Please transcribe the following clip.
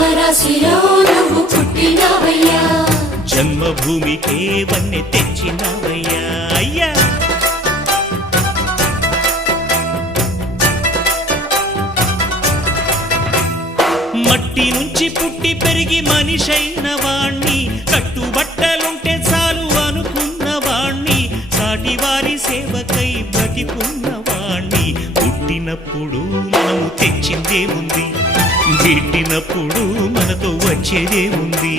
జన్మభూమి నువ్వు పుట్టినవయ్యా. జన్మభూమికే వన్నె తెచ్చినవయ్యా. అయ్యా. మట్టి నుంచి పుట్టి పెరిగి మనిషైన వాణ్ణి కట్టుబట్టలుంటే చాలు అనుకున్న వాణ్ణి సాటి వారి సేవకై బతికున్న వాణ్ణి. పుట్టినప్పుడు మనము తెచ్చిందేముంది పెట్టినప్పుడు మనతో వచ్చేదే ఉంది.